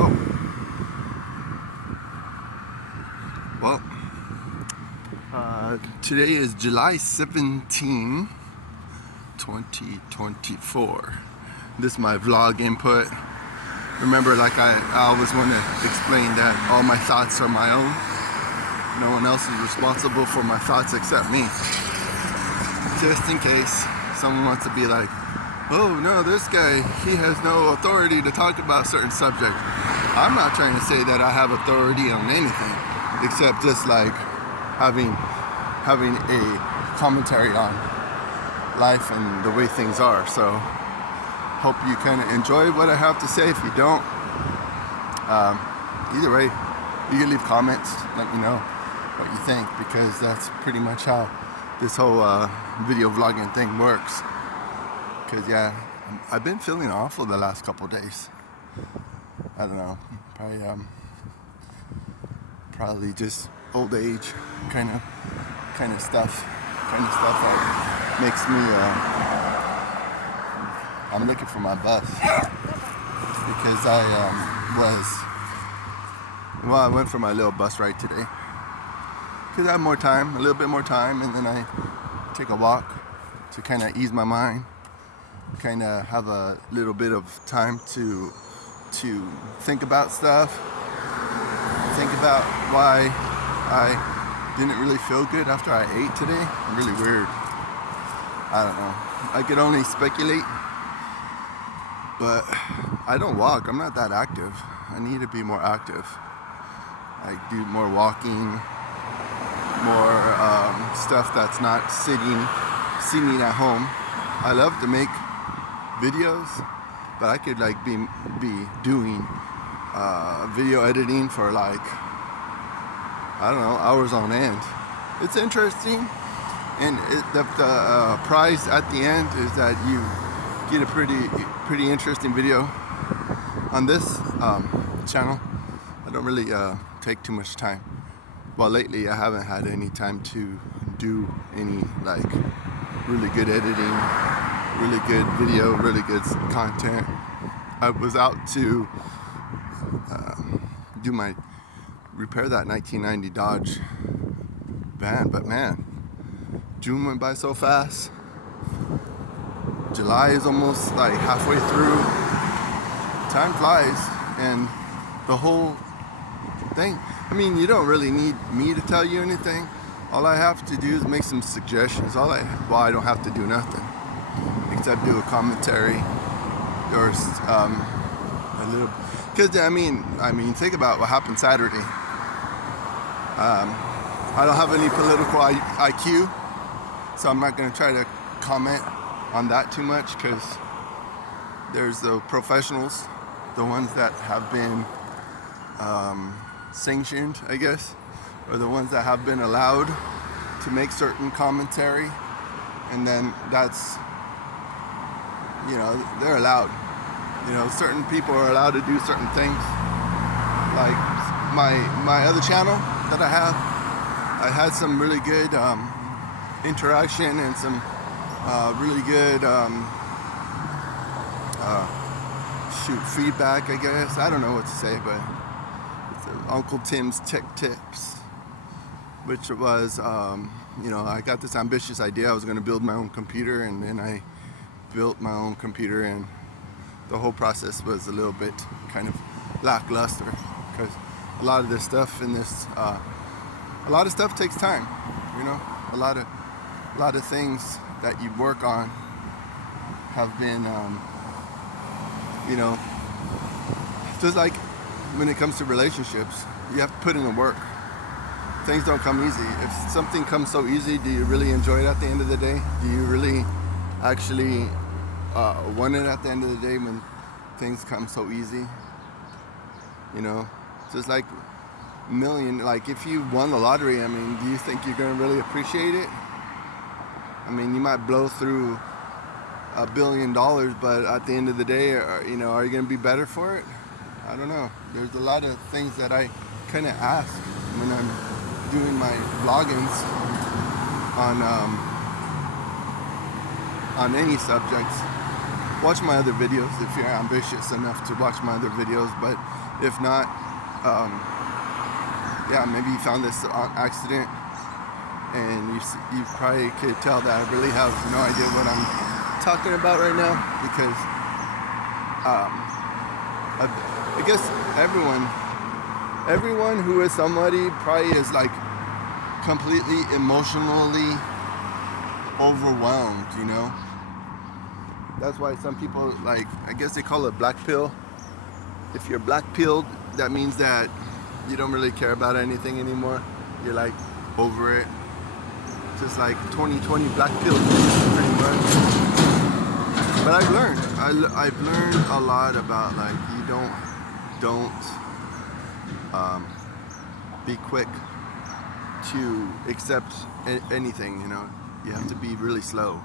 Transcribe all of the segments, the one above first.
Oh, well, today is July 17, 2024. This is my vlog input. Remember, like I always want to explain that all my thoughts are my own. No one else is responsible for my thoughts except me. Just in case someone wants to be like, oh no, this guy, he has no authority to talk about a certain subject. I'm not trying to say that I have authority on anything, except just like having a commentary on life and the way things are. So hope you kind of enjoy what I have to say. If you don't, either way, you can leave comments, let me know what you think, because that's pretty much how this whole video vlogging thing works. Because yeah, I've been feeling awful the last couple days. I don't know, probably just old age kind of stuff that makes me I'm looking for my bus because I went for my little bus ride today because I have more time, a little bit more time, and then I take a walk to kind of ease my mind, kind of have a little bit of time to think about stuff, think about why I didn't really feel good after I ate today. Really weird. I don't know. I could only speculate, but I don't walk. I'm not that active. I need to be more active. I do more walking, more stuff that's not sitting at home. I love to make videos, but I could like be doing video editing for like, I don't know, hours on end. It's interesting, and the prize at the end is that you get a pretty interesting video. On this channel, I don't really take too much time. Well, lately I haven't had any time to do any like really good editing, really good video, really good content. I was out to repair that 1990 Dodge van, but man, June went by so fast. July is almost like halfway through. Time flies, and the whole thing, I mean, you don't really need me to tell you anything. All I have to do is make some suggestions. I don't have to do nothing except do a commentary or a little, because I mean think about what happened Saturday. I don't have any political IQ, so I'm not going to try to comment on that too much, because there's the professionals, the ones that have been sanctioned, I guess, or the ones that have been allowed to make certain commentary, and then that's, you know, they're allowed. You know, certain people are allowed to do certain things. Like my other channel that I had some really good interaction and some really good feedback, I guess. I don't know what to say, but it's Uncle Tim's Tech Tips, which was, you know, I got this ambitious idea. I was going to build my own computer, and then I built my own computer, and the whole process was a little bit kind of lackluster, because a lot of this stuff in this, a lot of stuff takes time, you know. A lot of things that you work on have been, you know, just like when it comes to relationships, you have to put in the work. Things don't come easy. If something comes so easy, do you really enjoy it at the end of the day? Do you really actually want it at the end of the day when things come so easy? You know, just like like if you won the lottery, I mean, do you think you're going to really appreciate it? I mean, you might blow through $1 billion, but at the end of the day, you know, are you going to be better for it? I don't know. There's a lot of things that I kind of ask when I'm doing my vloggings on any subjects. watch my other videos if you're ambitious enough to watch my other videos. But if not, yeah, maybe you found this on accident, and you probably could tell that I really have no idea what I'm talking about right now, because I guess everyone who is somebody probably is like completely emotionally overwhelmed, you know. That's why some people, like, I guess they call it black pill. If you're black pilled, that means that you don't really care about anything anymore. You're like over it. Just like 2020 black pill, pretty much. But I've learned a lot about, like, you don't be quick to accept anything, you know. You have to be really slow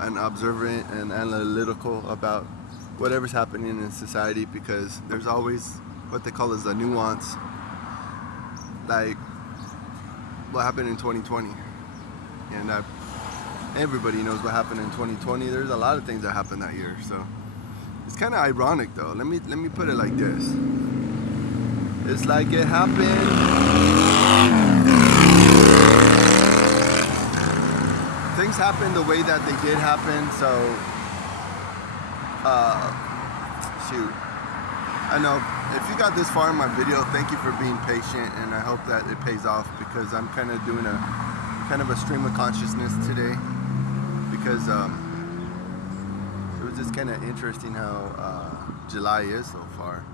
and observant and analytical about whatever's happening in society, because there's always what they call as a nuance, like what happened in 2020, and everybody knows what happened in 2020. There's a lot of things that happened that year, so it's kind of ironic though. Let me put it like this. It's like it happened. Things happened the way that they did happen, so shoot. I know if you got this far in my video, thank you for being patient, and I hope that it pays off, because I'm kind of doing a stream of consciousness today, because it was just kind of interesting how July is so far.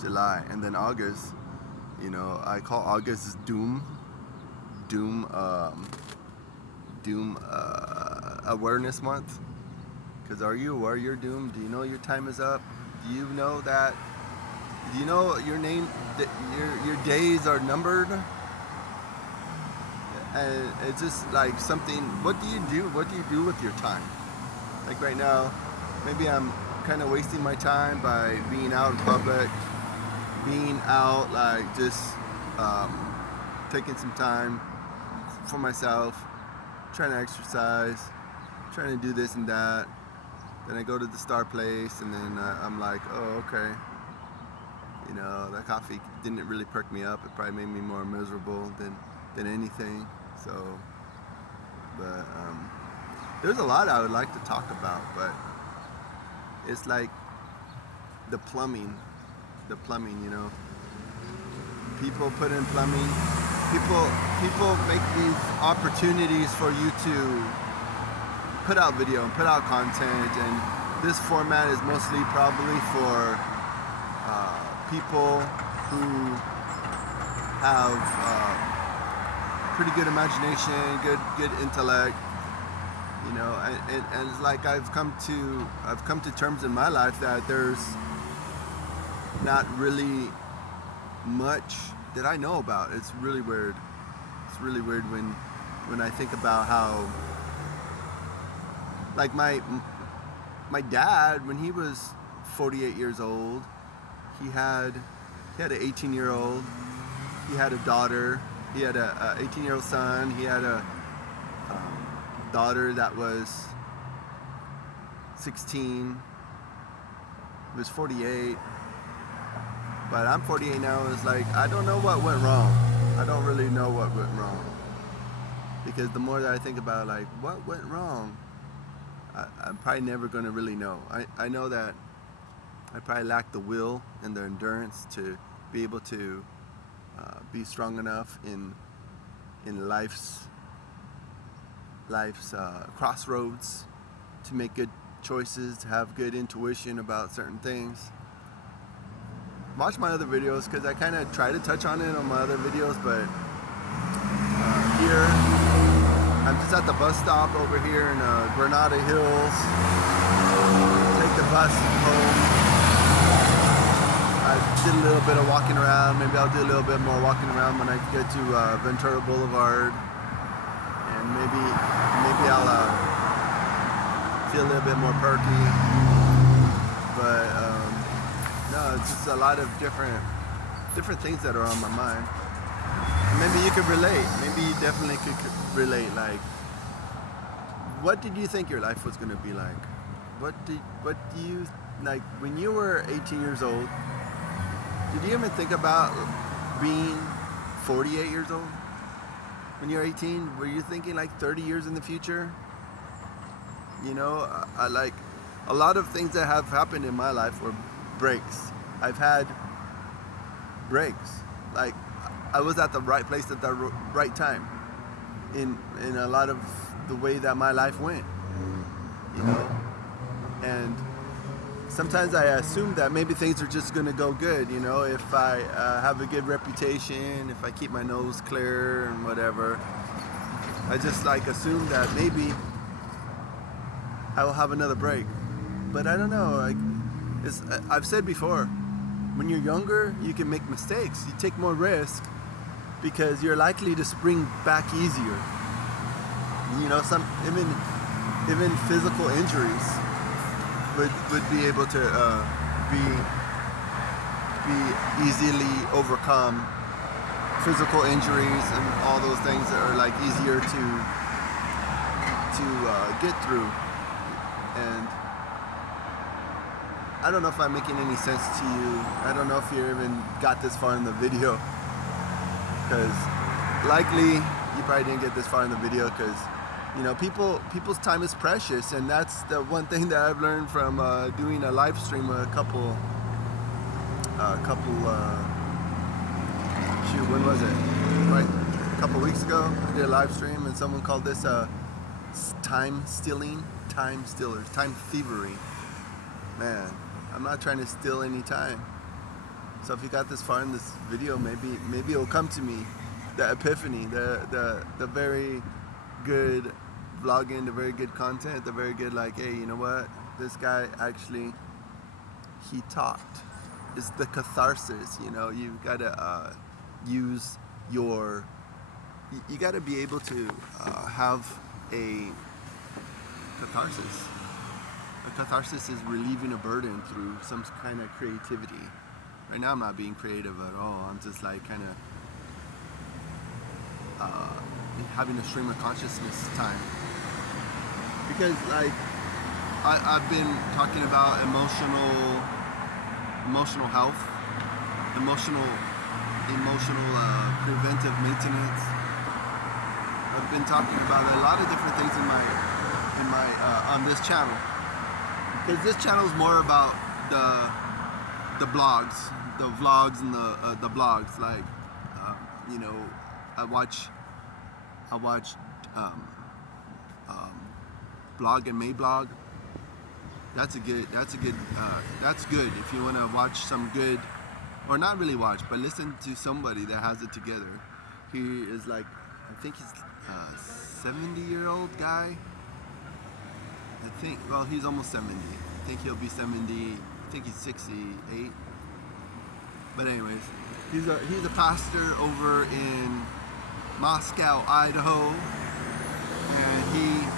July, and then August, you know, I call August doom awareness month, because are you aware you're doomed? Do you know your time is up? Do you know that? Do you know your name? Your days are numbered? And it's just like something. What do you do? What do you do with your time? Like right now, maybe I'm kind of wasting my time by being out in public, being out, like just taking some time for myself, trying to exercise, trying to do this and that. Then I go to the Star Place, and then I'm like, oh, okay. You know, that coffee didn't really perk me up. It probably made me more miserable than anything. So, but there's a lot I would like to talk about, but it's like the plumbing, you know. People put in plumbing. People make these opportunities for you to put out video and put out content, and this format is mostly probably for people who have pretty good imagination, good intellect, you know, and it's like I've come to terms in my life that there's not really much that I know about. It's really weird. It's really weird when I think about how, like, my dad, when he was 48 years old, he had an 18-year-old, he had a daughter, he had a 18-year-old son, he had a daughter that was 16, he was 48, but I'm 48 now. It's like, I don't know what went wrong. I don't really know what went wrong, because the more that I think about, like, what went wrong, I'm probably never going to really know. I know that I probably lack the will and the endurance to be able to be strong enough in life's crossroads to make good choices, to have good intuition about certain things. Watch my other videos, because I kind of try to touch on it on my other videos, but here I'm just at the bus stop over here in Granada Hills. Take the bus home. I did a little bit of walking around. Maybe I'll do a little bit more walking around when I get to Ventura Boulevard, and maybe I'll feel a little bit more perky. But no, it's just a lot of different things that are on my mind. Maybe you could relate. Maybe you definitely could relate. Like, what did you think your life was going to be like? what do you, like, when you were 18 years old, did you even think about being 48 years old? When you're 18, were you thinking like 30 years in the future? You know, I like a lot of things that have happened in my life were breaks. I've had breaks. Like, I was at the right place at the right time in a lot of the way that my life went, you know? And sometimes I assume that maybe things are just gonna go good, you know, if I have a good reputation, if I keep my nose clear and whatever. I just like assume that maybe I will have another break. But I don't know, like, I've said before, when you're younger, you can make mistakes. You take more risk because you're likely to spring back easier. You know, some even physical injuries would be able to be easily overcome. Physical injuries and all those things that are like easier to get through. And I don't know if I'm making any sense to you. I don't know if you even got this far in the video, because likely you probably didn't get this far in the video because, you know, people's time is precious, and that's the one thing that I've learned from doing a live stream when was it? Right, a couple weeks ago, I did a live stream, and someone called this time stealing, time stealers, time thievery. Man, I'm not trying to steal any time. So if you got this far in this video, maybe it'll come to me, the epiphany, the very good vlogging, the very good content, the very good, like, hey, you know what? This guy actually, he talked. It's the catharsis, you know. You gotta use your. You gotta be able to have a catharsis. A catharsis is relieving a burden through some kind of creativity. Right now, I'm not being creative at all. I'm just like kind of having a stream of consciousness time. Because like I've been talking about emotional health, emotional preventive maintenance. I've been talking about a lot of different things in my on this channel. Because this channel is more about the blogs, the vlogs, and the blogs. Like, you know, I watch Blog and Mayblog. That's good if you want to watch some good, or not really watch, but listen to somebody that has it together. He is like, I think he's a 70-year-old guy. Well, he's almost 70. I think he'll be 70. I think he's 68. But anyways, he's a pastor over in Moscow, Idaho, and he's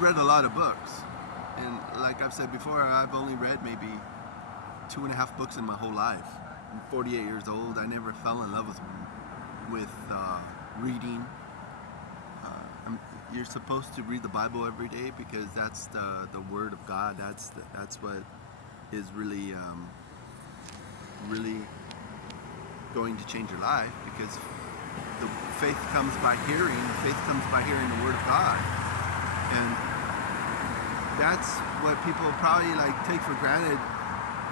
read a lot of books. And like I've said before, I've only read maybe 2.5 books in my whole life. I'm 48 years old. I never fell in love with reading. You're supposed to read the Bible every day because that's the Word of God. That's what is really going to change your life, because the faith comes by hearing. Faith comes by hearing the Word of God, and that's what people probably like take for granted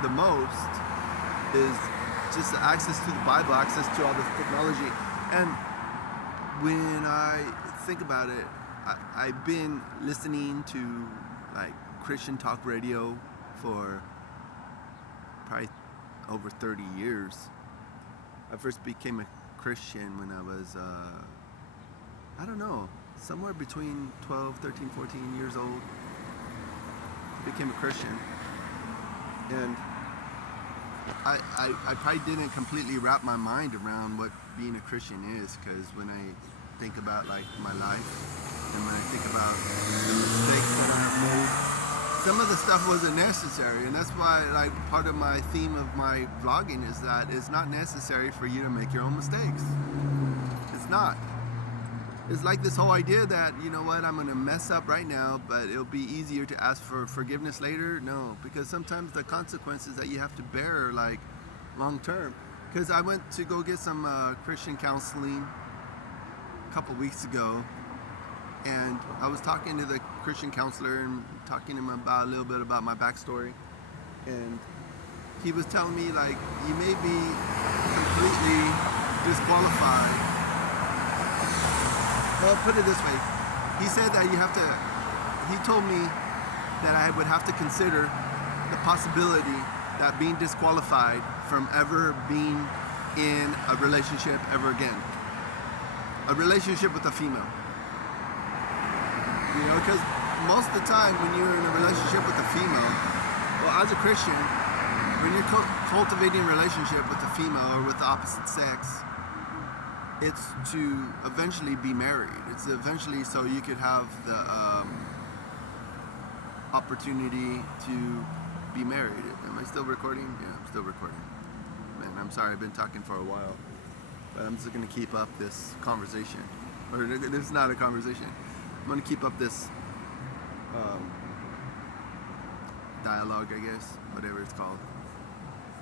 the most, is just the access to the Bible, access to all this technology. And when I think about it, I've been listening to like Christian talk radio for probably over 30 years. I first became a Christian when I was, I don't know, somewhere between 12, 13, 14 years old. I became a Christian. And I probably didn't completely wrap my mind around what being a Christian is, because when I think about like my life, and when I think about the mistakes that I have made, some of the stuff wasn't necessary. And that's why, like, part of my theme of my vlogging is that it's not necessary for you to make your own mistakes. It's not. it's like this whole idea that, you know what, I'm gonna mess up right now, but it'll be easier to ask for forgiveness later. No, because sometimes the consequences that you have to bear are like long term. Because I went to go get some Christian counseling a couple weeks ago, and I was talking to the Christian counselor and talking to him about a little bit about my backstory, and he was telling me, like, you may be completely disqualified. Well, put it this way. He said that he told me that I would have to consider the possibility that being disqualified from ever being in a relationship ever again. A relationship with a female. You know, because most of the time when you're in a relationship with a female, well, as a Christian, when you're cultivating a relationship with a female or with the opposite sex, it's to eventually be married. It's eventually so you could have the opportunity to be married. Am I still recording? Yeah, I'm still recording. Man, I'm sorry, I've been talking for a while. But I'm just gonna keep up this conversation. Or this is not a conversation. I'm gonna keep up this dialogue, I guess, whatever it's called.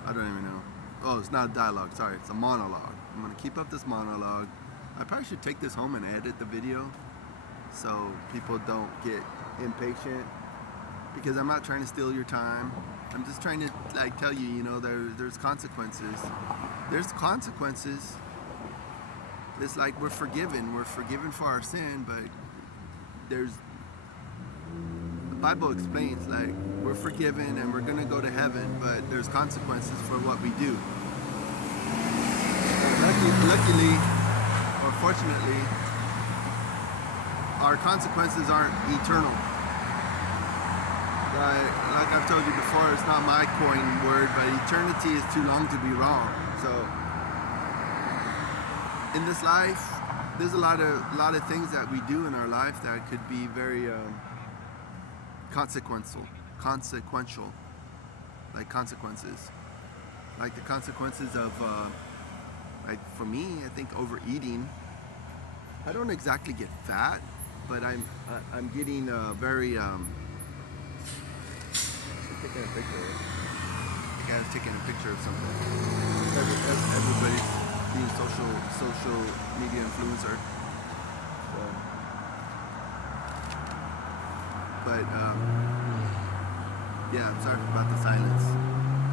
I don't even know. Oh, it's not a dialogue, sorry, it's a monologue. I'm gonna keep up this monologue. I probably should take this home and edit the video so people don't get impatient, because I'm not trying to steal your time. I'm just trying to like tell you, you know, there's consequences. There's consequences. It's like we're forgiven for our sin, but the Bible explains, like, we're forgiven and we're gonna go to heaven, but there's consequences for what we do. Luckily, or fortunately, our consequences aren't eternal. Like I've told you before, it's not my coined word, but eternity is too long to be wrong. So, in this life, there's a lot of things that we do in our life that could be very consequential, like consequences, like the consequences of, like for me, I think overeating. I don't exactly get fat, but I'm getting very. Taking a picture. The guy's taking a picture of something. Everybody's being social media influencer. So. But yeah, I'm sorry about the silence.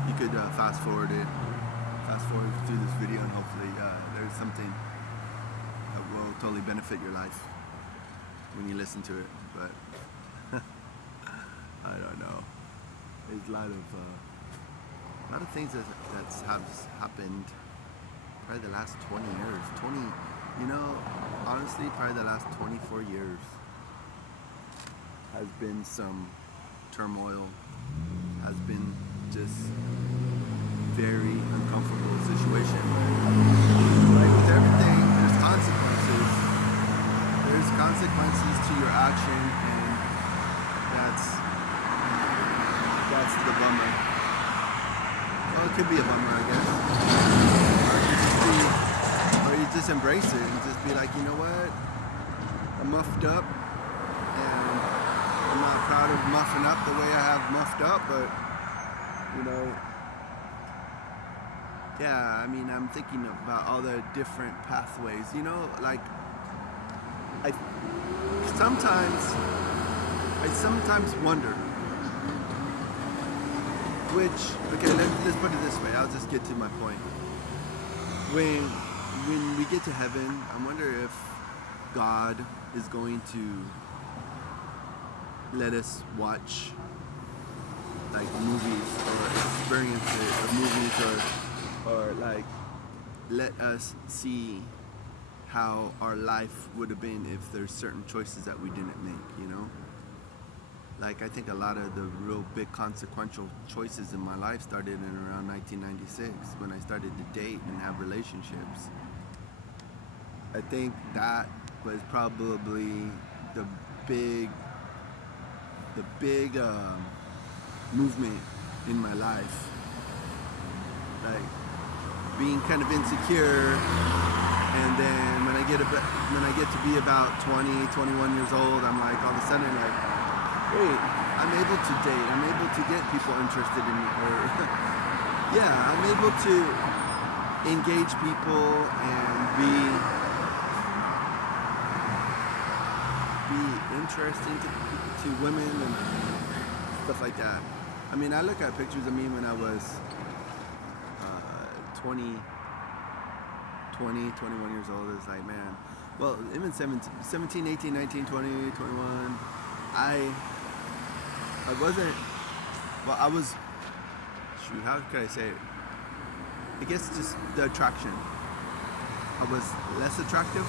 You could fast forward through this video, and hopefully there's something that will totally benefit your life when you listen to it. But I don't know. There's a lot of things that's happened probably the last 20 years. Honestly, probably the last 24 years has been some turmoil, has been just very uncomfortable situation. Like with everything, there's consequences. There's consequences to your action, and that's the bummer. Well, it could be a bummer, I guess. Or you just embrace it and just be like, you know what? I'm muffed up, and I'm not proud of muffing up the way I have muffed up, but, you know, yeah, I mean, I'm thinking about all the different pathways, you know, like, I sometimes wonder, okay, let's put it this way, I'll just get to my point. When we get to heaven, I wonder if God is going to let us watch like movies or experiences of movies, or like let us see how our life would have been if there's certain choices that we didn't make, you know? Like, I think a lot of the real big consequential choices in my life started in around 1996 when I started to date and have relationships. I think that was probably the big movement in my life. Like, being kind of insecure, And then when I get to be about 20, 21 years old, I'm like all of a sudden like, wait, I'm able to date. I'm able to get people interested in me, or yeah, I'm able to engage people and be interesting to women and stuff like that. I mean, I look at pictures of me when I was 20, 21 years old. It's like, man, well, even 17, 18, 19, 20, 21, I wasn't, well, I was, shoot, how could I say it? I guess just the attraction. I was less attractive,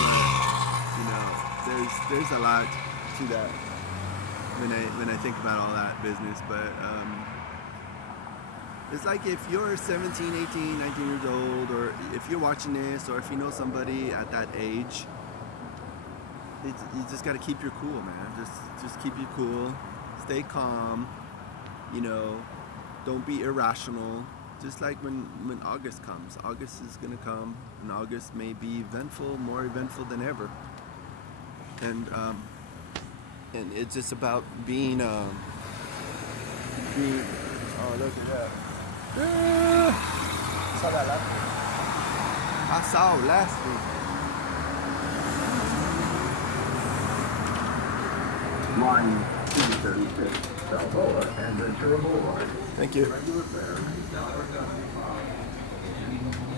but, you know, there's a lot to that when I think about all that business, but it's like if you're 17, 18, 19 years old, or if you're watching this, or if you know somebody at that age, you just got to keep your cool, man. Just keep your cool, stay calm, you know, don't be irrational. Just like when August comes. August is gonna come, and August may be eventful, more eventful than ever. And it's just about being oh, look at that. Saw that last week. I saw it last week. Line 236, Balboa and Ventura Boulevard. Thank you. Regular fare, $1.75.